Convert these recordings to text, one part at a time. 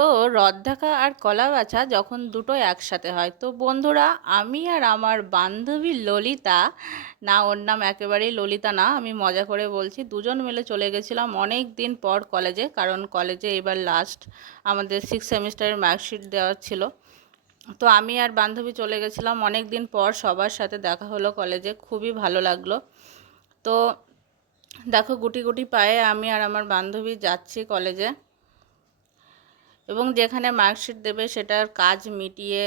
তো রদ ঢাকা আর কলা বাছা যখন দুটো একসাথে হয়। তো বন্ধুরা, আমি আর আমার বান্ধবী ললিতা, না, ওর নাম একেবারেই ললিতা না, আমি মজা করে বলছি, দুজন মিলে চলে গেছিলাম অনেক দিন পর কলেজে, কারণ কলেজে এবার লাস্ট আমাদের সিক্স সেমিস্টারের মার্কশিট দেওয়ার ছিল। তো আমি আর বান্ধবী চলে গেছিলাম অনেক দিন পর সবার সাথে দেখা হলো কলেজে, খুবই ভালো লাগল। তো দেখো, গুটি গুটি পায়ে আমি আর আমার বান্ধবী যাচ্ছি কলেজে। এবং যেখানে মার্কশিট দেবে সেটার কাজ মিটিয়ে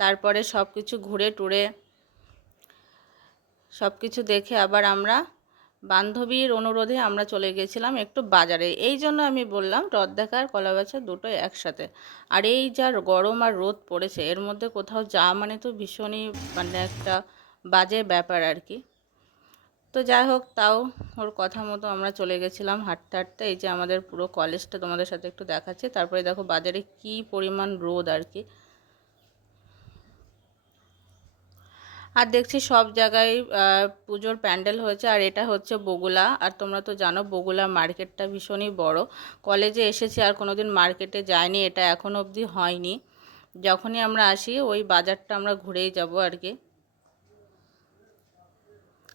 তারপরে সব কিছু ঘুরে টুরে সব কিছু দেখে আবার আমরা বান্ধবীর অনুরোধে আমরা চলে গেছিলাম একটু বাজারে। এই জন্য আমি বললাম রদ দেখা আর কলা বেচা দুটোই একসাথে। আর এই যা গরম আর রোদ পড়েছে, এর মধ্যে কোথাও যাওয়া মানে তো ভীষণই মানে একটা বাজে ব্যাপার আর কি। তো যাই হোক, তাও ওর কথা মতো আমরা চলে গেছিলাম হাঁটতে হাঁটতে। এই যে আমাদের পুরো কলেজটা তোমাদের সাথে একটু দেখাচ্ছে। তারপরে দেখো বাজারে কি পরিমাণ রোদ আর কি। আর দেখছি সব জায়গায় পুজোর প্যান্ডেল হয়েছে। আর এটা হচ্ছে বগুলা। আর তোমরা তো জানো, বগুলা মার্কেটটা ভীষণই বড়। কলেজে এসেছি আর কোনো দিন মার্কেটে যায়নি এটা এখন অবধি হয়নি। যখনই আমরা আসি, ওই বাজারটা আমরা ঘুরেই যাব আর কি।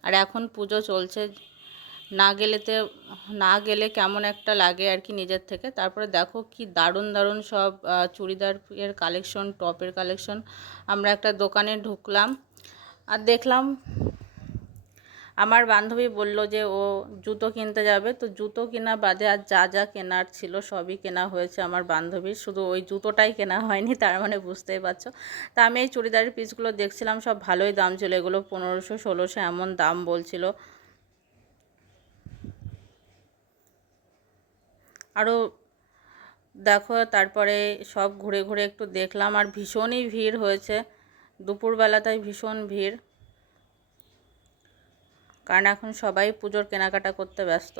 আর এখন পুজো চলছে। না গেলেতে না গেলে কেমন একটা লাগে আর কি নিজের থেকে। তারপরে দেখো কি দারুণ দারুণ সব চুড়িদার এর কালেকশন টপের কালেকশন আমরা একটা দোকানে ঢুকলাম। আর দেখলাম আমার বান্ধবী বলল যে, ও জুতো কিনতে যাবে। তো জুতো কেনা বাদে আর যা যা কেনার ছিল সবই কেনা হয়েছে আমার বান্ধবীর। শুধু ওই জুতোটাই কেনা হয়নি, তার মানে বুঝতেই পারছ। তা আমি এই চুড়িদারের পিসগুলো দেখছিলাম, সব ভালোই দাম ছিল। এগুলো পনেরোশো, ষোলোশো এমন দাম বলছিল। আরও দেখো, তারপরে সব ঘুরে ঘুরে একটু দেখলাম আর ভীষণই ভিড় হয়েছে। দুপুরবেলাটায় ভীষণ ভিড়। কারণ এখন সবাই পুজোর কেনাকাটা করতে ব্যস্ত।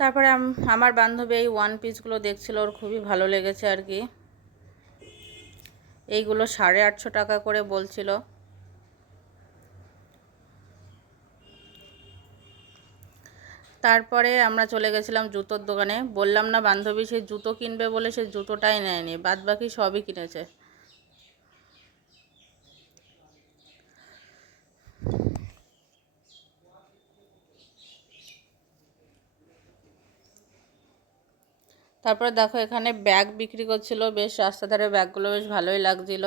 তারপরে আমার বান্ধবী এই ওয়ান পিসগুলো দেখছিল, ওর খুবই ভালো লেগেছে আর কি। এইগুলো সাড়ে আটশো টাকা করে বলছিল। তারপরে আমরা চলে গেছিলাম জুতোর দোকানে। বললাম, না, বান্ধবী সে জুতো কিনবে বলে সে জুতোটাই নেয়নি বাদ বাকি সবই কিনেছে। তারপরে দেখো, এখানে ব্যাগ বিক্রি করছিল, বেশ রাস্তা ধারে ব্যাগগুলো বেশ ভালোই লাগছিল।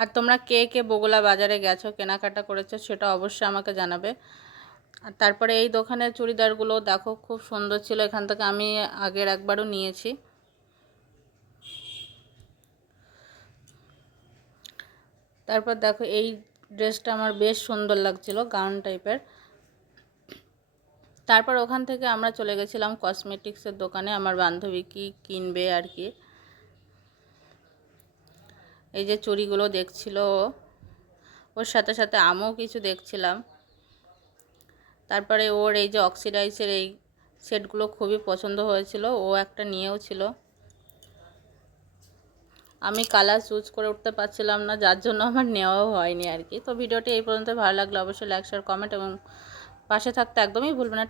আর তোমরা কে কে বগুলা বাজারে গেছো, কেনাকাটা করেছ সেটা অবশ্যই আমাকে জানাবে। আর তারপরে এই দোকানের চুড়িদারগুলো দেখো, খুব সুন্দর ছিল, এখান থেকে আমি আগের একবারও নিয়েছি। তারপর দেখো, এই ড্রেসটা আমার বেশ সুন্দর লাগছিল, গাউন টাইপের। তারপর ওখান থেকে আমরা চলে গেছিলাম কসমেটিক্সের দোকানে, আমার বান্ধবী কি কিনবে আর কি। এই যে চুড়িগুলো দেখছিল, ওর সাথে সাথে আমিও কিছু দেখছিলাম। তারপরে ওর এই যে অক্সিডাইসের এই সেটগুলো খুবই পছন্দ হয়েছিল, ও একটা নিয়েও ছিল। আমি কালার চুজ করে উঠতে পারছিলাম না, যার জন্য আমার নেওয়াও হয়নি আর কি। তো ভিডিওটি এই পর্যন্ত ভালো লাগলে অবশ্যই লাইক শেয়ার কমেন্ট এবং পাশে থাকতে একদমই ভুলবেন না।